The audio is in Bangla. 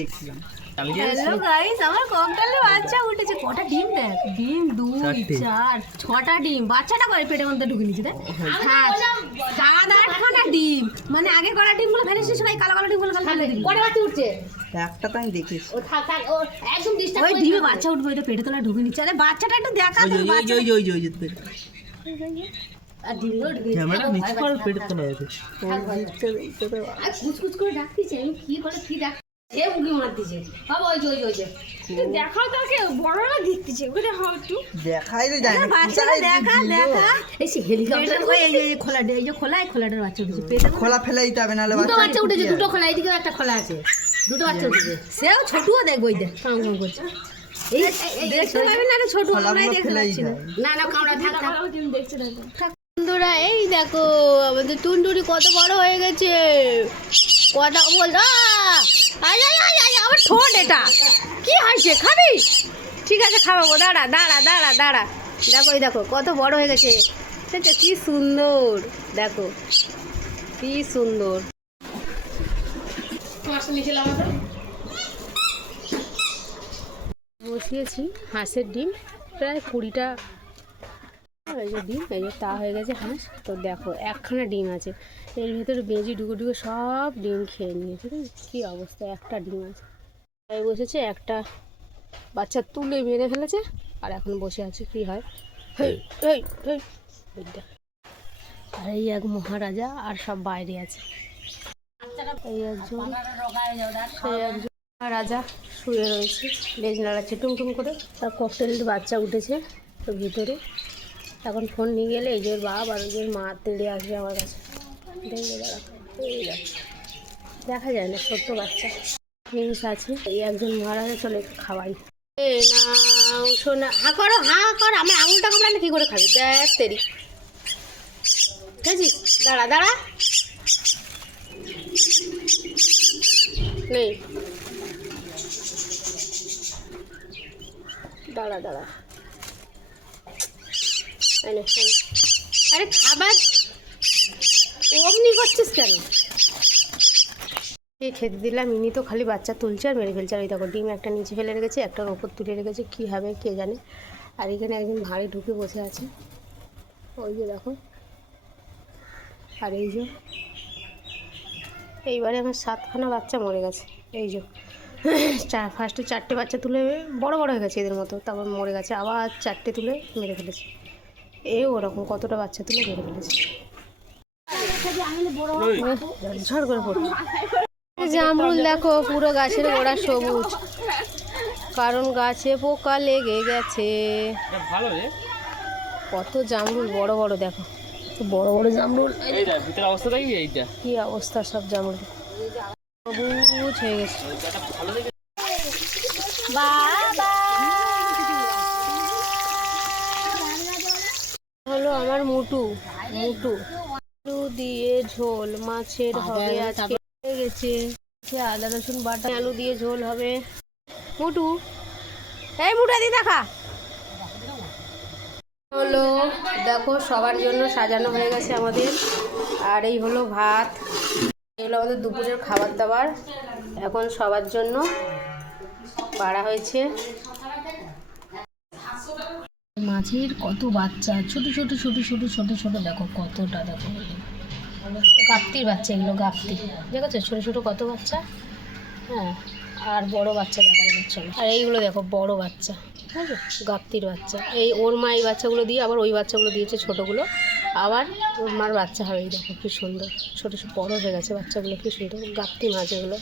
দেখছিলাম। হ্যালো গাইস, আমার কঙ্কালে বাচ্চা উঠেছে। কটা ডিম দেখ, ডিম 2 4 6টা ডিম। বাচ্চাটা করে পেটের মধ্যে ঢুকে নিয়েছে দেখ। হ্যাঁ, 7-8খানা ডিম। মানে আগে করা ডিমগুলো ফেলে শেষ, সবাই কালো কালো ডিমগুলো ফেলে দিবি। কটা বাচ্চা উঠছে? একটা তো আমি দেখেছি। ও থাক থাক, ও একদম ডিস্টার্ব করে। ওই ডিমে বাচ্চা উঠবে, এটা পেটে তোলা ঢুকে নিচ্ছে। আরে বাচ্চাটা একটু দেখা তো। বাচ্চা ওই আর ডিমগুলো ঢুকে ক্যামেরা নিচ করে পেটে তোলা আছে। আর কুচকুচ করে ডাকতেছে। আমি কি করে কি ডাক এ উকি মারতেছে বাবা। ওই যে দেখাও তাকে, বড়রা দেখতেছে ওরে। হাও একটু দেখাই তো যায় না। বাচ্চাটা দেখা এই সে হেলিকপ্টার। ওই এই খোলা, এই যে খোলাটার বাচ্চা উঠেছে পেটে। খোলা ফেলে দিতে হবে, নাহলে দুটো বাচ্চা উঠেছে। দুটো খোলা, এইদিকে একটা খোলা আছে। দুটো বাচ্চা উঠেছে। সেও ছোটুও দেখবো, ওই দেখ কাম কাম করছে। এই দেখতে পাবেন না, ছোট আমরাই দেখতে পাচ্ছি না। না কামড়া থাক থাক, দেখছে না। বন্ধুরা এই দেখো আমাদের টুনটুনি কত বড় হয়ে গেছে। কথা বল। আমার ঠোঁট এটা কি হয়েছে? খাবি? ঠিক আছে খাওয়াবো, দাঁড়া দাঁড়া দাঁড়া দাঁড়া। দেখো এই দেখো কত বড় হয়ে গেছে। সেটা কি সুন্দর, দেখো কি সুন্দর। বসিয়েছি হাঁসের ডিম, প্রায় 20টা। এই যে ডিম, এই যে তা হয়ে গেছে হাঁস। তো দেখো একখানা ডিম আছে, এর ভেতরে বেজি ঢুকে ঢুকে সব ডিম খেয়ে নিয়েছে। কী অবস্থা, একটা ডিম আছে। তাই বসেছে, একটা বাচ্চা তুলে মেরে ফেলেছে, আর এখন বসে আছে কি হয়। আর এই এক মহারাজা, আর সব বাইরে আছে। এই একজন, সেই একজন রাজা শুয়ে রয়েছে, লেজ নাড়াচ্ছে টুমটুম করে। তার ককটেলের বাচ্চা উঠেছে তো ভিতরে। এখন ফোন নিয়ে গেলে এই যে ওর বাপ আর ওই মা তেড়ে আসবে আমার কাছে। দেখবে দাঁড়া, এই দেখা যায় না, ছোট্ট বাচ্চা জিনিস আছে। এই একজন মহারাজা, চলে একটু খাওয়াই। এ না শোনা, হা করো হা কর। আমার আঙুলটা কামড়ালে কী করে খাবি? দেখ তেরি, বুঝেছিস? দাঁড়া দাঁড়া, নেই দাঁড়া দাঁড়া। আরে খাবার অমনি করছিস কেন? খেতে দিলাম, ইনি তো খালি বাচ্চা তুলছে আর মেরে ফেলছে। আর এই দেখো ডিম একটা নিচে ফেলে রেখেছে, একটার ওপর তুলে রেখেছে। কী হবে কে জানে। আর এখানে একজন ভারী ঢুকে বসে আছে, ওই যে দেখো। আর এই যে এইবারে আমার 7খানা বাচ্চা মরে গেছে। এই যে ফার্স্টে 4টে বাচ্চা তুলে বড় বড় হয়ে গেছে এদের মতো, তারপর মরে গেছে। আবার 4টে তুলে মেরে ফেলেছে। ওরকম কতটা বাচ্চা তুলে মেরে ফেলেছে। ঝড় করে পড়ছে। জামরুল দেখো পুরো গাছের গোড়া সবুজ, কারণ গাছে পোকা লেগে গেছে। কত জামরুল বড় বড়, দেখো বড় বড় জামরুল। কি অবস্থা, সব জামরুল সবুজ হয়ে গেছে। বাবা হলো আমার মুটু। মুটু আলু দিয়ে ঝোল মাছের হবে আজকে। হয়ে গেছে আদা রসুন বাটা, আলু দিয়ে ঝোল হবে। মুটু, এই মুটু দি দেখা হলো। দেখো সবার জন্য সাজানো হয়ে গেছে আমাদের। আর এই হলো ভাত, এগুলো আমাদের দুপুরের খাবার দাবার। এখন সবার জন্য বাড়া হয়েছে। মাছের কত বাচ্চা, ছোট ছোট ছোট ছোট ছোট ছোট, দেখো কতটা। দেখো গাপ্তির বাচ্চা, এগুলো গাপ্তি, দেখেছো ছোট ছোট কত বাচ্চা। হ্যাঁ, আর বড় বাচ্চা দেখা যাচ্ছে না। আর এইগুলো দেখো বড় বাচ্চা, ঠিক আছে, গাপ্তির বাচ্চা। এই ওর মা এই বাচ্চাগুলো দিয়ে আবার ওই বাচ্চাগুলো দিয়েছে ছোটোগুলো, আবার ওর মার বাচ্চা হবে। এই দেখো কি সুন্দর, ছোটো ছোটো বড়ো হয়ে গেছে বাচ্চাগুলো, কি সুন্দর গাপ্তি মাছ এগুলো।